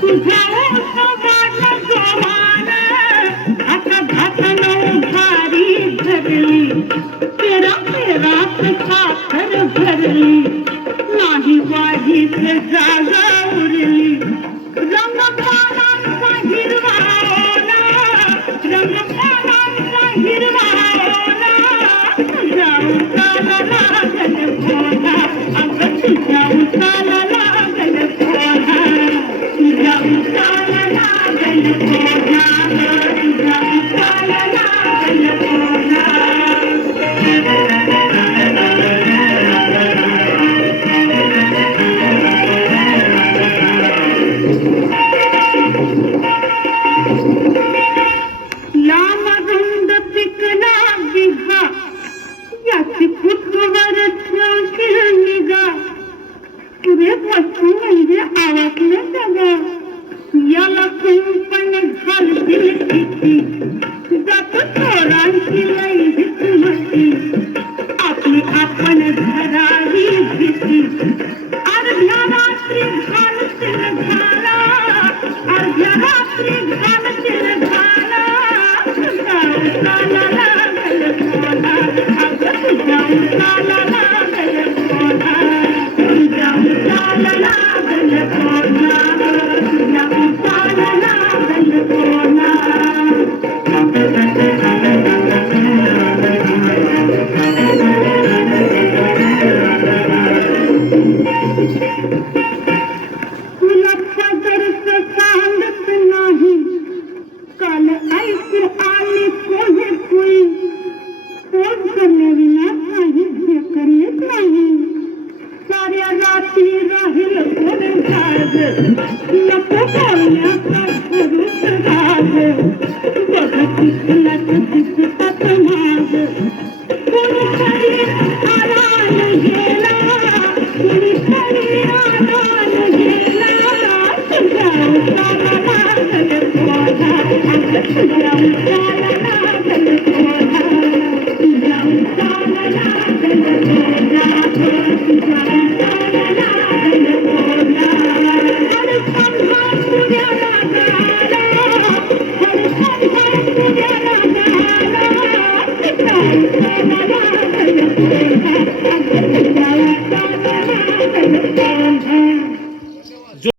तुझ्या वाढला जोमान आता भातनं भारी धरली तेरा पेरात साखर भरली नाही वाढीत जागा उरली रंगपानांचा हिरवा ओला रंगपानांचा हिरवा ओला तुझ्या उसाला लागल कोला अगं तुझ्या उसाला लागल कोला तुझ्या उसाला लागल कोला तुझ्या उसाला लागल कोला लामरुंद पिकला बिघा याची फुटवर ठेवशील निगा पुरे पशु म्हणजे आवाकलं जगा याला कुंपण घालतील किती जात चोरांची लई भीती आपली आपण धरावी भीती अर्ध्या रात्री घालतील घाला अर्ध्या रात्री घालतील घाला तुझ्या उसाला लागल कोला अगं तुझ्या उसाला लागल कोला तुझ्या उसाला लागल कोला तुझ्या उसाला लागल कोला तुला पदरच सांगत नाही काल ऐकू आली कोणी कुई पोट करण्याविना काही करत नाही साऱ्या रात्री राहील कोणी जाग नको बोलण्या